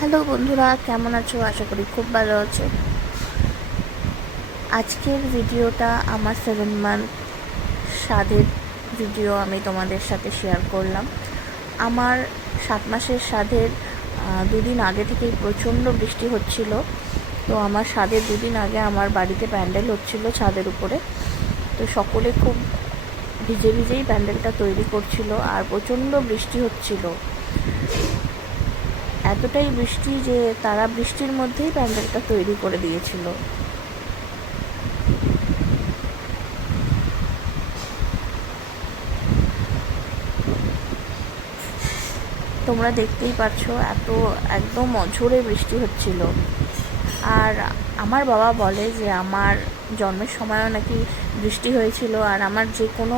Hello বন্ধুরা, কেমন আছো? আশা করি খুব ভালো আছো। আজকের ভিডিওটা আমার সেভেন মান্থ স্বাদের ভিডিও আমি তোমাদের সাথে শেয়ার করলাম। আমার সাত মাসের স্বাদের দুদিন আগে থেকেই প্রচণ্ড বৃষ্টি হচ্ছিল। তো আমার স্বাদের দুদিন আগে আমার বাড়িতে প্যান্ডেল হচ্ছিল ছাদের উপরে। তো সকলে খুব ভিজে ভিজেই প্যান্ডেলটা তৈরি করছিল আর প্রচণ্ড বৃষ্টি হচ্ছিল। এতটাই বৃষ্টি যে তারা বৃষ্টির মধ্যেই প্যান্ডেলটা তৈরি করে দিয়েছিল। তোমরা দেখতেই পাচ্ছ এত একদম অঝোরে বৃষ্টি হচ্ছিল। আর আমার বাবা বলে যে আমার জন্মের সময়ও নাকি বৃষ্টি হয়েছিল আর আমার যে কোনো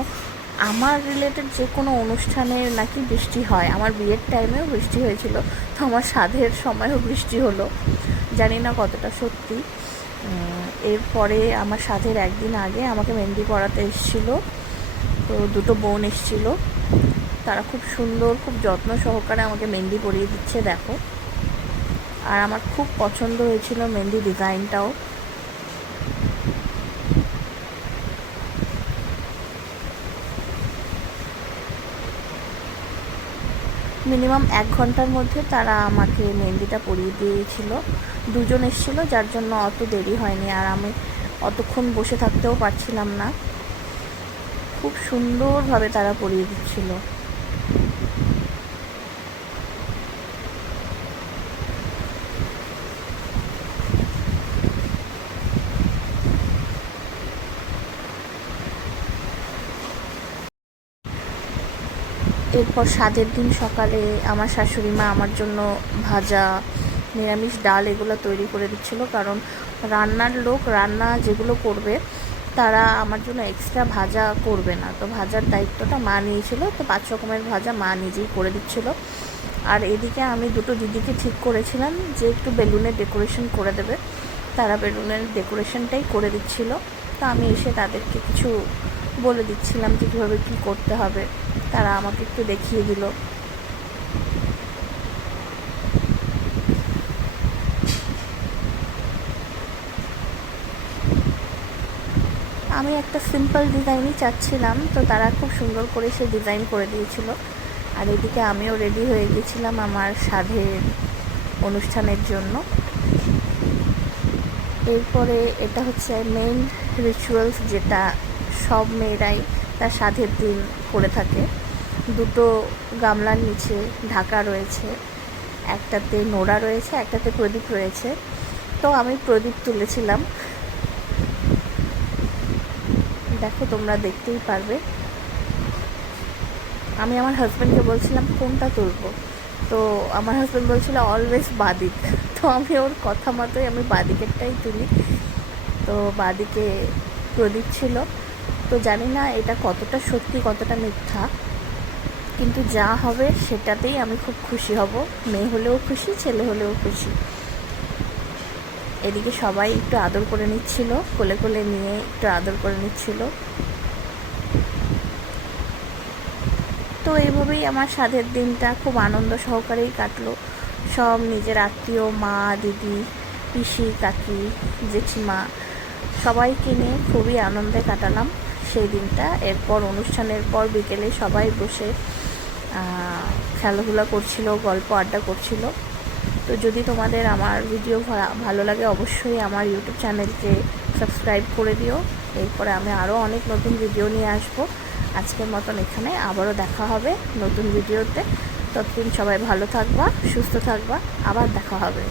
আমার রিলেটেড যে কোনো অনুষ্ঠানে নাকি বৃষ্টি হয়। আমার বিয়ের টাইমেও বৃষ্টি হয়েছিল, তো আমার সাধের সময়ও বৃষ্টি হলো। জানি না কতটা সত্যি। এরপরে আমার সাধের একদিন আগে আমাকে মেহেন্দি পড়াতে এসেছিল, তো দুটো বোন এসেছিল। তারা খুব সুন্দর, খুব যত্ন সহকারে আমাকে মেহেন্দি পরিয়ে দিচ্ছে, দেখো। আর আমার খুব পছন্দ হয়েছিল মেহেন্দি ডিজাইনটাও মিনিমাম এক ঘণ্টার মধ্যে তারা আমাকে মেহেন্দিটা পরিয়ে দিয়েছিল। দুজন এসেছিল, যার জন্য অত দেরি হয়নি আর আমি অতক্ষণ বসে থাকতেও পারছিলাম না। খুব সুন্দরভাবে তারা পরিয়ে দিচ্ছিল। এরপর স্বাদের দিন সকালে আমার শাশুড়ি মা আমার জন্য ভাজা, নিরামিষ ডাল এগুলো তৈরি করে দিচ্ছিল। কারণ রান্নার লোক রান্না যেগুলো করবে, তারা আমার জন্য এক্সট্রা ভাজা করবে না। তো ভাজার দায়িত্বটা মা নিয়েছিল, তো পাঁচ রকমের ভাজা মা নিজেই করে দিচ্ছিল। আর এদিকে আমি দুটো দিদিকে ঠিক করেছিলাম যে একটু বেলুনের ডেকোরেশন করে দেবে। তারা বেলুনের ডেকোরেশনটাই করে দিচ্ছিল। তো আমি এসে তাদেরকে কিছু বলে দিচ্ছিলাম যে কীভাবে কী করতে হবে। তারা আমাকে একটু দেখিয়ে দিল। আমি একটা সিম্পল ডিজাইনই চাচ্ছিলাম, তো তারা খুব সুন্দর করে সে ডিজাইন করে দিয়েছিল। আর এদিকে আমিও রেডি হয়ে গেছিলাম আমার সাধের অনুষ্ঠানের জন্য। এরপরে এটা হচ্ছে মেইন রিচুয়ালস যেটা সব মেয়েরাই তার সাধের দিন করে থাকে। দুটো গামলার নিচে ঢাকা রয়েছে, একটাতে নোড়া রয়েছে, একটাতে প্রদীপ রয়েছে। তো আমি প্রদীপ তুলেছিলাম। দেখো, তোমরা দেখতেই পারবে। আমি আমার হাজব্যান্ডকে বলছিলাম, কোনটা তুলবো? তো আমার হাজব্যান্ড বলছিল অলওয়েজ বাদিক। তো আমি ওর কথা মতোই আমি বাদিকেরটাই তুলি। তো বাদিকে প্রদীপ ছিল। তো জানি না এটা কতটা সত্যি, কতটা মিথ্যা। কিন্তু যা হবে সেটাতেই আমি খুব খুশি হব। মেয়ে হলেও খুশি, ছেলে হলেও খুশি। এদিকে সবাই একটু আদর করে নিচ্ছিল, কোলে কোলে নিয়ে একটু আদর করে নিচ্ছিল। তো এইভাবেই আমার স্বাদের দিনটা খুব আনন্দ সহকারেই কাটলো। সব নিজের আত্মীয়, মা, দিদি, পিসি, কাকি, জেঠিমা, সবাইকে নিয়ে খুবই আনন্দে কাটালাম সেই দিনটা। এরপর অনুষ্ঠানের পর বিকেলে সবাই বসে খেলাধুলা করছিল, গল্প আড্ডা করছিল। তো যদি তোমাদের আমার ভিডিও ভালো লাগে, অবশ্যই আমার ইউটিউব চ্যানেলকে সাবস্ক্রাইব করে দিও। এরপরে আমি আরও অনেক নতুন ভিডিও নিয়ে আসব। আজকের মতন এখানে আবারও দেখা হবে নতুন ভিডিওতে ততদিন সবাই ভালো থাকবা, সুস্থ থাকবা। আবার দেখা হবে।